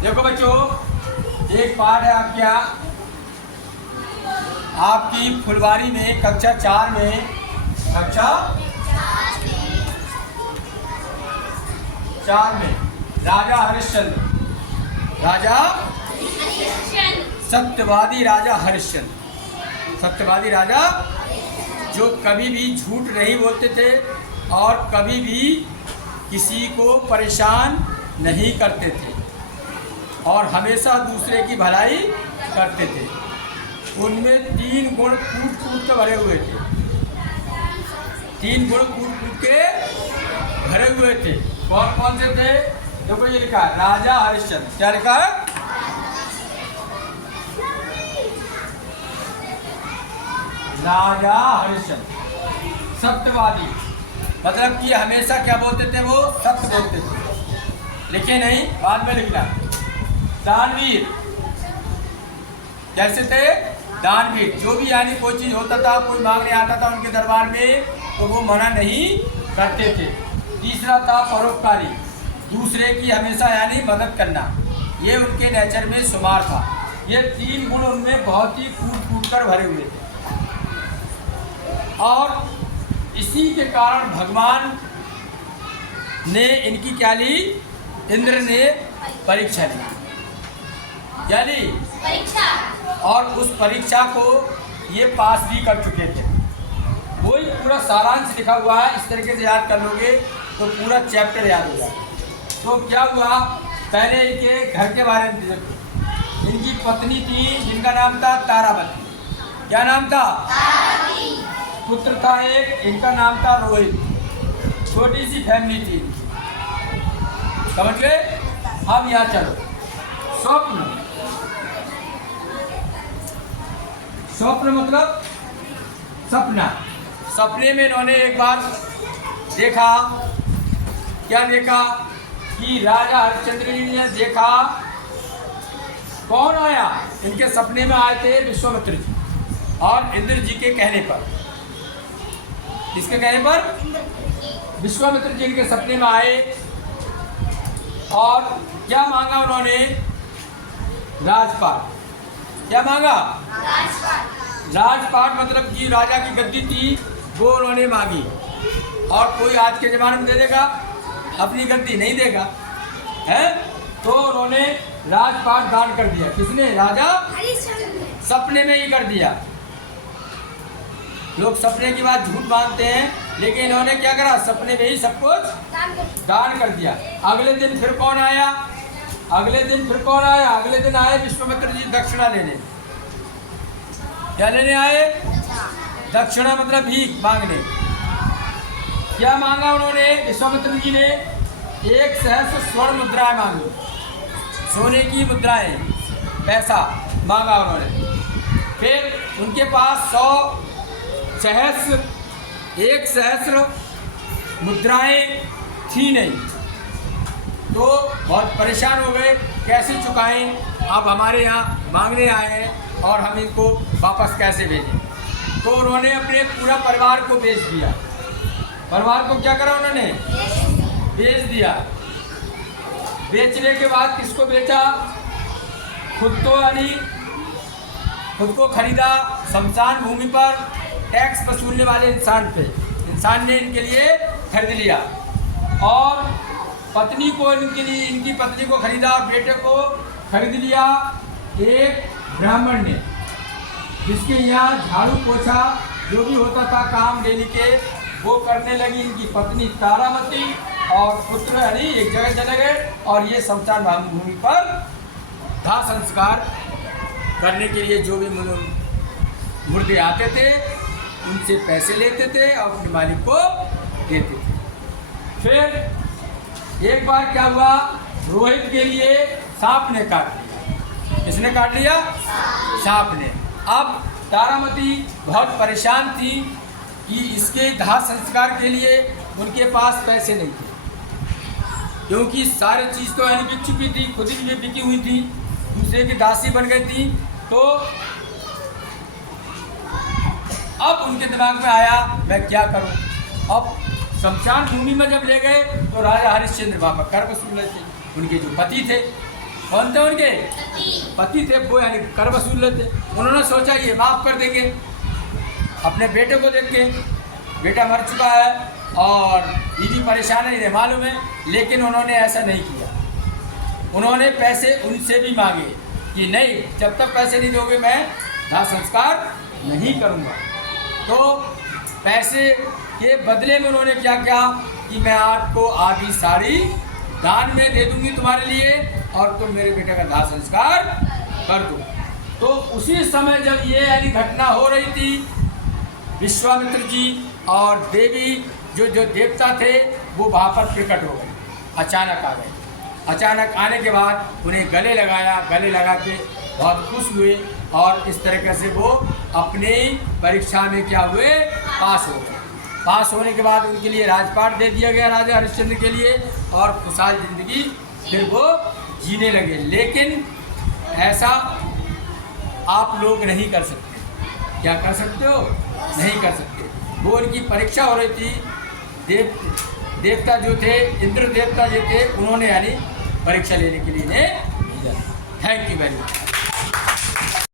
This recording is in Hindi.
देखो बच्चों, एक पाठ है आपकी फुलवारी में कक्षा 4 में राजा हरिश्चंद्र सत्यवादी राजा जो कभी भी झूठ नहीं बोलते थे और कभी भी किसी को परेशान नहीं करते थे और हमेशा दूसरे की भलाई करते थे। उनमें 3 गुण कूट के भरे हुए थे। 3 गुण कूट के भरे हुए थे। कौन कौन से थे? देखो ये लिखा है राजा हरिश्चंद्र। क्या लिखा है? राजा हरिश्चंद्र सत्यवादी, मतलब कि हमेशा क्या बोलते थे? वो सत्य बोलते थे। लिखे नहीं, बाद में लिखना। दानवीर, कैसे थे? दानवीर, जो भी यानी कोई चीज होता था, कोई मांगने आता था उनके दरबार में तो वो मना नहीं करते थे। तीसरा था परोपकारी, दूसरे की हमेशा यानी मदद करना, ये उनके नेचर में शुमार था। ये 3 गुण उनमें बहुत ही कूट कर भरे हुए थे और इसी के कारण भगवान ने इनकी क्या ली? इंद्र ने परीक्षा ली, यानी परीक्षा, और उस परीक्षा को ये पास भी कर चुके थे। वही पूरा सारांश लिखा हुआ है, इस तरीके से याद कर लोगे तो पूरा चैप्टर याद हो जाएगा। तो क्या हुआ, पहले इनके घर के बारे में देखो। इनकी पत्नी थी जिनका नाम था तारावती। क्या नाम था? पुत्र था एक, इनका नाम था रोहित। छोटी सी फैमिली थी, समझ गए? अब यहाँ चलो, स्वप्न मतलब सपना। सपने में इन्होंने एक बार देखा, क्या देखा कि राजा हरिश्चंद्र जी ने देखा। कौन आया? इनके सपने में आए थे विश्वामित्र जी, और इंद्र जी के कहने पर, किसके कहने पर? विश्वामित्र जी इनके सपने में आए और क्या मांगा उन्होंने? राजपाट। क्या मांगा? राजपाट मतलब कि राजा की गद्दी थी वो उन्होंने मांगी। और कोई आज के ज़माने में दे देगा? अपनी गद्दी नहीं देगा, है? तो उन्होंने राजपाट दान कर दिया। किसने? राजा सपने में ही कर दिया। लोग सपने की बात झूठ मानते हैं, लेकिन इन्होंने क्या करा? सपने में ही सब कुछ दान कर दिया। अगले दिन फिर कौन आया? अगले दिन आए विश्वामित्र जी दक्षिणा लेने। क्या लेने आए? दक्षिणा मतलब भीख मांगने। क्या मांगा उन्होंने? विश्वामित्र जी ने 1 सहस्त्र स्वर्ण मुद्राएं मांगी, सोने की मुद्राएं, पैसा मांगा उन्होंने। फिर उनके पास 1 सहस्त्र मुद्राएं थी नहीं, तो बहुत परेशान हो गए, कैसे चुकाएं? अब हमारे यहाँ मांगने आए हैं और हम इनको वापस कैसे भेजें? तो उन्होंने अपने पूरा परिवार को बेच दिया। परिवार को क्या करा उन्होंने? बेच दिया। बेचने के बाद किसको बेचा? खुद तो यानी खुद को खरीदा शमशान भूमि पर टैक्स वसूलने वाले इंसान ने इनके लिए खरीद लिया। और पत्नी को इनकी पत्नी को खरीदा, बेटे को खरीद लिया एक ब्राह्मण ने, जिसके यहाँ झाड़ू पोछा जो भी होता था काम डेली के वो करने लगी इनकी पत्नी तारामती, और पुत्र यानी एक जगह चले गए और ये शमशान भूमि पर दाह संस्कार करने के लिए जो भी मुर्दे आते थे उनसे पैसे लेते थे और अपने मालिक को देते थे। फिर एक बार क्या हुआ, रोहित के लिए सांप ने काट लिया। किसने काट लिया? सांप ने। अब तारामती बहुत परेशान थी कि इसके दाह संस्कार के लिए उनके पास पैसे नहीं थे, क्योंकि सारी चीज़ तो यानी बिक चुकी थी, खुद ही बिकी हुई थी, दूसरे की दासी बन गई थी। तो अब उनके दिमाग में आया मैं क्या करूं। अब शमशान भूमि में जब ले गए तो राजा हरिश्चंद्र वहाँ पर कर वसूल रहे थे, उनके जो पति थे। कौन थे उनके पति थे, वो यानी कर वसूल लेते। उन्होंने सोचा ये माफ़ कर देंगे अपने बेटे को देख के, बेटा मर चुका है और बीवी परेशान है, इन्हें मालूम है, लेकिन उन्होंने ऐसा नहीं किया। उन्होंने पैसे उनसे भी मांगे कि नहीं, जब तक पैसे नहीं दोगे मैं दाह संस्कार नहीं करूँगा। तो पैसे के बदले में उन्होंने क्या किया कि मैं आपको आधी साड़ी दान में दे दूंगी तुम्हारे लिए और तुम मेरे बेटे का दाह संस्कार कर दो। तो उसी समय जब ये यानी घटना हो रही थी, विश्वामित्र जी और देवी जो देवता थे वो वहाँ पर प्रकट हो गए, अचानक आ गए। अचानक आने के बाद उन्हें गले लगाया, गले लगा के बहुत खुश हुए और इस तरीके से वो अपनी परीक्षा में क्या हुए, पास हो गए। पास होने के बाद उनके लिए राजपाट दे दिया गया राजा हरिश्चंद्र के लिए और खुशहाल जिंदगी फिर वो जीने लगे। लेकिन ऐसा आप लोग नहीं कर सकते। क्या कर सकते हो? नहीं कर सकते। वो उनकी परीक्षा हो रही थी, देवता जो थे, इंद्र देवता जो थे, उन्होंने यानी परीक्षा लेने के लिए इन्हें भेजा। Thank you very much.